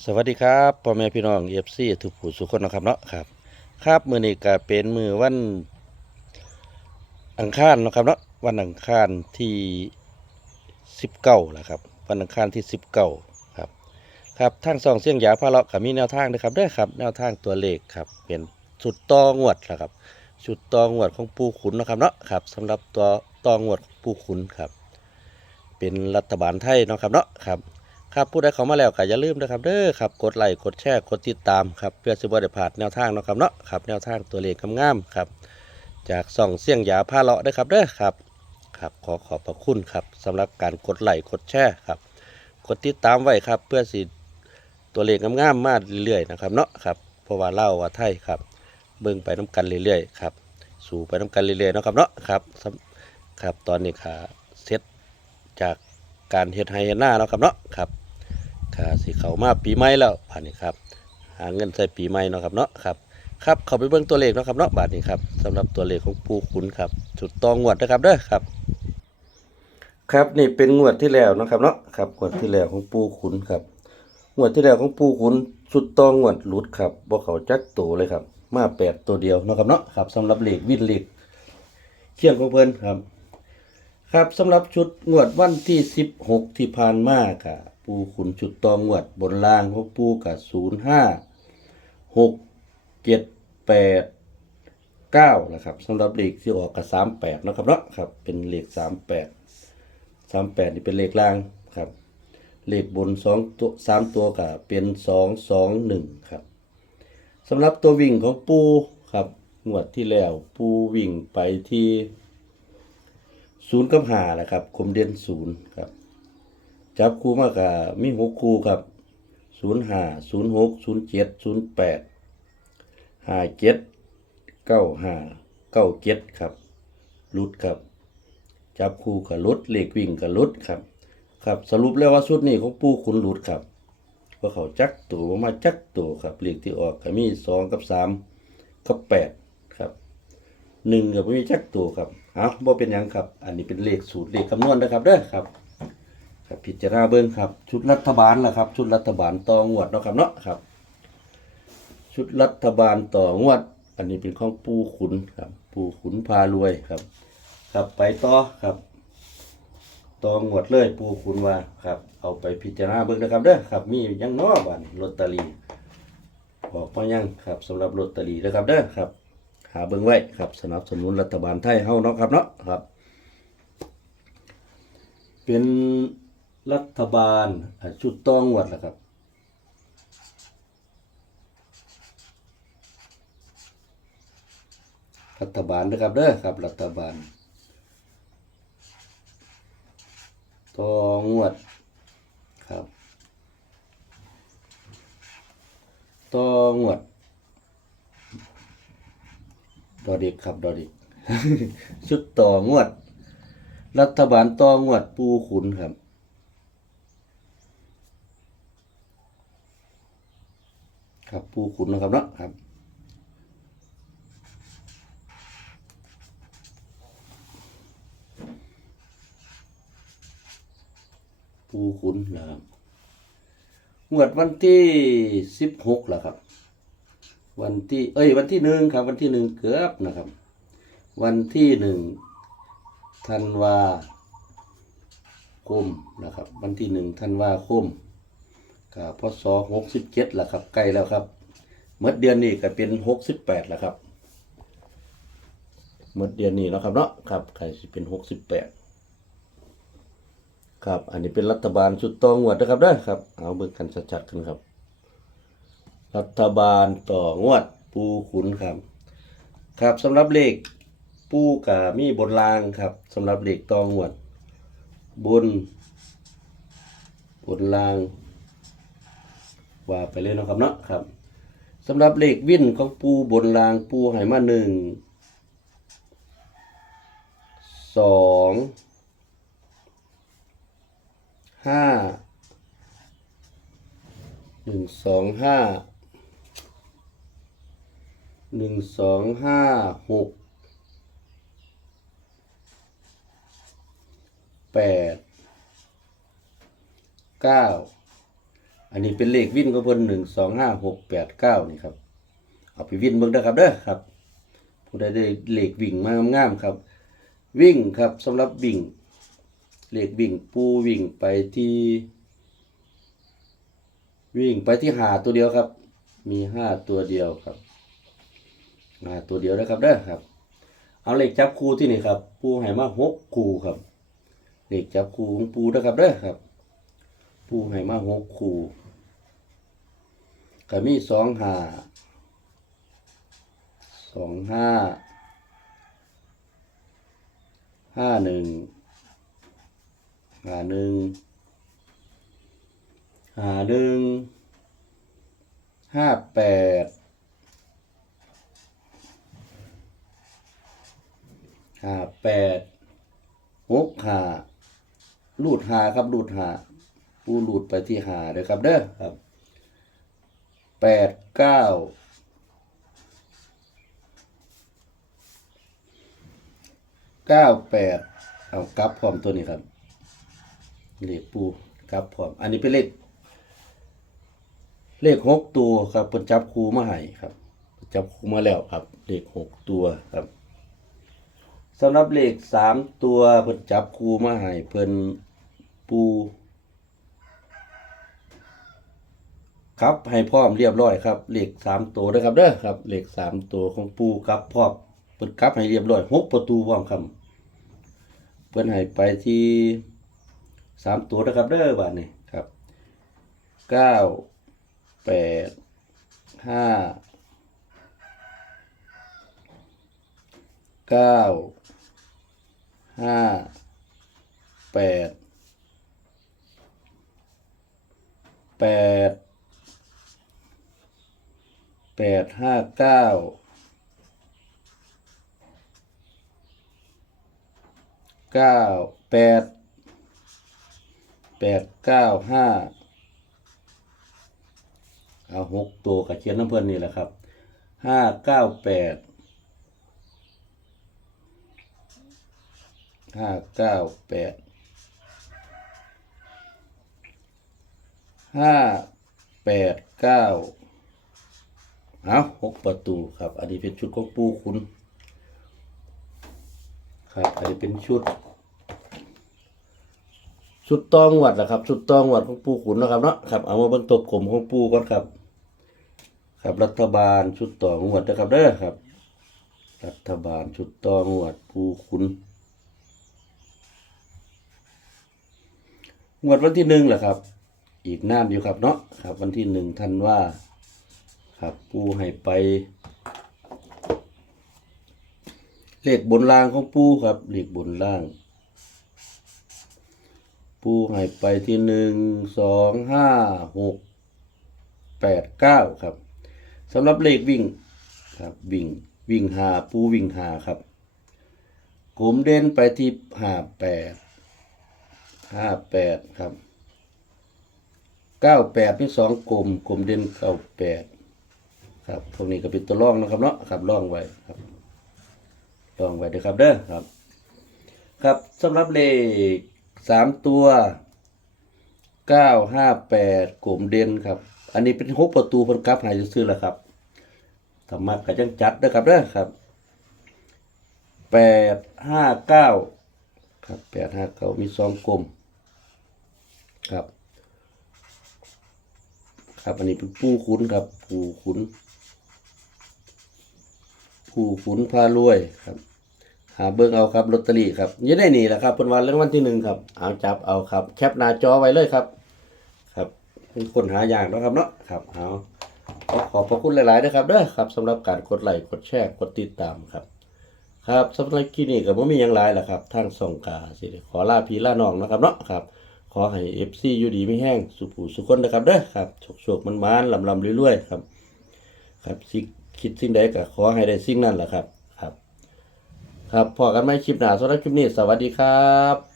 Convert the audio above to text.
สวัสดีครับพ่อแม่พี่น้องเอฟซีทุกผู้สุขคนนะครับเนาะครับ ครับมือนี้ก็เป็นมือวันอังคารนะครับเนาะวันอังคารที่สิบเก้าแหละครับวันอังคารที่สิบเก้าครับครับทางสองเสียงหยาพาเลาะก็มีแนวทางนะครับเด้ครับ แนวทางตัวเลขครับเป็นสุดตองวดนะครับสุดตองวดของปูขุนนะครับเนาะครับสำหรับตัวตองวดปูขุนครับ เป็นรัฐบาลไทยนะครับเนาะครับ ครับผู้ใดเข้ามาแล้วก็อย่าลืมนะครับเด้อครับกดไลค์กดแชร์กดติดตามครับเพื่อสิบ่ได้พลาดแนวทางเนาะครับเนาะครับแนวทางตัวเลขงามๆครับ จากส่องเสี่ยงหยาผ้าเลาะเด้ครับเด้อครับครับขอขอบพระคุณครับสำหรับการกดไลค์กดแชร์ครับ กดติดตามไว้ครับ เพื่อสิตัวเลขงามๆมาเรื่อยๆนะครับเนาะครับเพราะว่าเล่าว่าไทยครับ เบิ่งไปน้กันเรื่อยๆครับสู่ไปน้กันเรื่อยๆเนาะครับเนาะครับครับตอนนี้ค่ะเสร็จจากการเฮ็ดไฮเฮ็ดหน้าเนาะครับเนาะครับ ค่ะสิเขามาปีใหม่แล้วผ่านนี้ครับ หาเงินใส่ปีใหม่เนาะครับเนาะครับครับเขาไปเบิ่งตัวเลขเนาะครับเนาะบาทนี้ครับสำหรับตัวเลขของปูขุนครับจุดตองงวดนะครับเด้อครับ ครับนี่เป็นงวดที่แล้วนะครับเนาะครับงวดที่แล้วของปูขุนครับงวดที่แล้วของปูขุนสุดตองงวดหลุดครับบ่เขาจักตัวเลยครับ มาแปดตัวเดียวนะครับเนาะครับสำหรับเลขวินเลขเชียงของเพิ่นครับ ครับสำหรับชุดงวดวันที่16ที่ผ่านมาค่ะ ปูขุนชุดตองงวดบนล่างของปูกับ05 6 7 8 9นะครับสำหรับเลขที่ออกกับ38นะครับเนาะครับ เป็นเลข38 38นี่เป็นเลขล่างครับ เลขบน2ตัว3ตัวกับเป็น2 2 1ครับสำหรับตัววิ่งของปูครับงวดที่แล้วปูวิ่งไปที่ศูนย์กับหาแหละครับคมเด่นศูนย์ครับ จับคู่มากกับมีหกคู่ครับศูนย์ห้าศูนย์หกศูนย์เจ็ดศูนย์แปดห้าเจ็ดเก้าห้าเก้าเจ็ดครับลุดครับ จับคู่กับลุดเลขวิ่งกับลุดครับ ครับสรุปแล้วว่าชุดนี้ของปูขุนลุดครับว่าเขาจักตัวมาจักตัวครับเลขที่ออกก็มีสองกับสามกับแปดครับหนึ่งกับมีจักตัวครับเอาบ่เป็นยังครับ อันนี้เป็นเลขสูตรเลขคำนวณนะครับเด้อครับ ครับพิจารณาเบิ่งครับ ชุดรัฐบาลล่ะครับ ชุดรัฐบาลต่องวดเนาะครับเนาะครับ ชุดรัฐบาลต่องวด อันนี้เป็นของปูขุนครับ ปูขุนพารวยครับ ครับไปต่อครับต่องวดเลยปูขุนว่าครับ เอาไปพิจารณาเบิ่งนะครับเด้อครับ มียังนอบันลอตเตอรี่บอกมายังครับสำหรับลอตเตอรี่นะครับเด้อครับ หาเบิ่งไว้ครับ สนับสนุนรัฐบาลไทยเฮาเนาะครับเนาะครับ เป็น รัฐบาลชุดต้องวัดล่ะครับ รัฐบาลนะครับเด้อครับ รัฐบาลตองวดครับตองวดดอเด็กครับดอเด็กชุดต่องวด รัฐบาลต่องวดปูขุนครับ ครับปูขุนนะครับเนาะครับปูขุนนะครับงวดวันที่สิบหกแล้วครับ วันที่เอ้ยวันที่หนึ่งครับ วันที่หนึ่งเกือบนะครับ วันที่หนึ่งธันวาคมนะครับ วันที่หนึ่งธันวาคม กับพศหกสิบเจ็ดละครับใกล้แล้วครับเมื่อเดือนนี้ก็เป็นหกสิบแปดล้วครับเมื่อเดือนนี้นะครับเนาะครับใครสิเป็นหกสิบแปดครับ อันนี้เป็นรัฐบาลชุดตองวดนะครับเด้อครับ เอาเบิ่งกันชัดๆกันครับ รัฐบาลต่องวดปูขุนครับ ครับสำหรับเลขปูกับมีบนรางครับสำหรับเลขต่องวด บน บนราง ว่าไปเลยนะครับเนาะครับสำหรับเลขวิ่นของปูบนรางปูให้มาหนึ่งสองห้าหนึ่งสองห้าหนึ่งสองห้าหกแปดเก้า อันนี้เป็นเลขวิ่นของเพิ่นหนึ่งสองห้าหกแปดเก้านี่ครับ เอาไปวิ่นเบิ่งเด้ครับเด้อครับ ผู้ใดได้เลขวิ่งมางามๆครับ วิ่งครับสำหรับวิ่ง เลขวิ่งปูวิ่งไปที่ วิ่งไปที่หาตัวเดียวครับ มีห้าตัวเดียวครับหาตัวเดียวนะครับเด้อครับ เอาเลขจับคู่ที่นี่ครับ ปูให้มาหกคู่ครับเลขจับคู่ของปูนะครับเด้อครับ ปูให้มาหกคู่ ก็มีสองห้าสองห้าห้าหนึ่งห้าหนึ่งห้าหนึ่งห้าแปดห้าแปดหกห้าลูดหาครับลูดหาปูลูดไปที่หาเด้อครับเด้อครับ แปดเก้าเก้าแปดเอากลับพร้อมตัวนี้ครับเลขปูกลับพร้อม อันนี้เป็นเลข เลขหกตัวครับเพิ่นจับคูมาให้ครับจับคูมาแล้วครับ เลขหกตัวครับสำหรับเลขสามตัวเพิ่นจับคูมาให้เพิ่นปู ครับให้พร้อมเรียบร้อยครับเหลขสามตัวเด้อครับเด้อครับเหลขสามตัวของปูกลับพร้อมเพิ่นกลับให้เรียบร้อยหกประตูพร้อมครับเพิ่นให้ไปที่สามตัวนะครับเด้อบาทนี่ครับเก้าแปดห้าเก้าห้าแปดแปด แปดห้าเก้าเก้าแปดแปดเก้าห้าเอาหกตัวกับเชียนน้ำเพื่อนนี่แหละครับห้าเก้าแปดห้าเก้าแปดห้าแปดเก้า เอาหกประตูครับ อันนี้เป็นชุดของปูคุณ ครับ อันนี้เป็นชุด ชุดตองวัดนะครับ ชุดตองวัดของปูขุนนะครับเนาะครับ เอามาเบิ่งตัวกลมของปูก่อนครับ ครับรัฐบาลชุดตองวัดนะครับเด้อครับ รัฐบาลชุดตองวัดปูขุนงวดวันที่หนึ่งแหละครับ อีกน้ำอยู่ครับเนาะครับ วันที่หนึ่งท่านว่า ครับปูให้ไป เลขบนล่างของปูครับ เลขบนล่าง ปูให้ไปที่หนึ่งสองห้าหกแปดเก้าครับสำหรับเลขวิ่งครับวิ่งวิ่งหาปูวิ่งหาครับกลมเด่นไปที่ห้าแปดห้าแปดครับเก้าแปดมีสองกลมกลมเด่นเก้าแปด ครับพวกนี้ก็เป็นตัวร่องนะครับเนาะครับร่องไว้ครับลองไว้เด้วยครับเด้อครับ ครับสำหรับเลขสามตัวเก้าห้าแปดกลุ่มเด่นครับ อันนี้เป็นหกประตูพันกลับหายซื้อแล้วครับธรรมะก็จังจัดนะครับเด้อครับแปดห้าเก้าครับแปดห้าเก้ามีสองกลมครับ ครับอันนี้เป็นปูขุนครับปูขุน ผู้ขุนพารวยครับ หาเบิ่งเอาครับลอตเตอรี่ครับยังได้นี่แหละครับเพิ่นวันเรื่องวันที่หนึ่งครับเอาจับเอาครับ แคปหน้าจอไว้เลยครับ ครับเป็นคนหาอย่างเนาะครับเนาะครับเอาขอขอบพระคุณหลายๆนะครับเด้อครับสำหรับการกดไลค์กดแชร์กดติดตามครับครับสำหรับคลิปนี้ก็บ่มีหยังหลายแหละครับทางส่งกาสิขอลาพี่ลาน้องนะครับเนาะครับ ขอให้ FC อยู่ดีไม่แห้งสุขสุขคนนะครับเด้อครับโชคๆมันๆลำๆรวยๆครับ ครับสิ คิดสิ่งใดก็ขอให้ได้สิ่งนั้นแหละครับ ครับ ครับพอกันไหมคลิปหน้าสำหรับคลิปนี้ สวัสดีครับ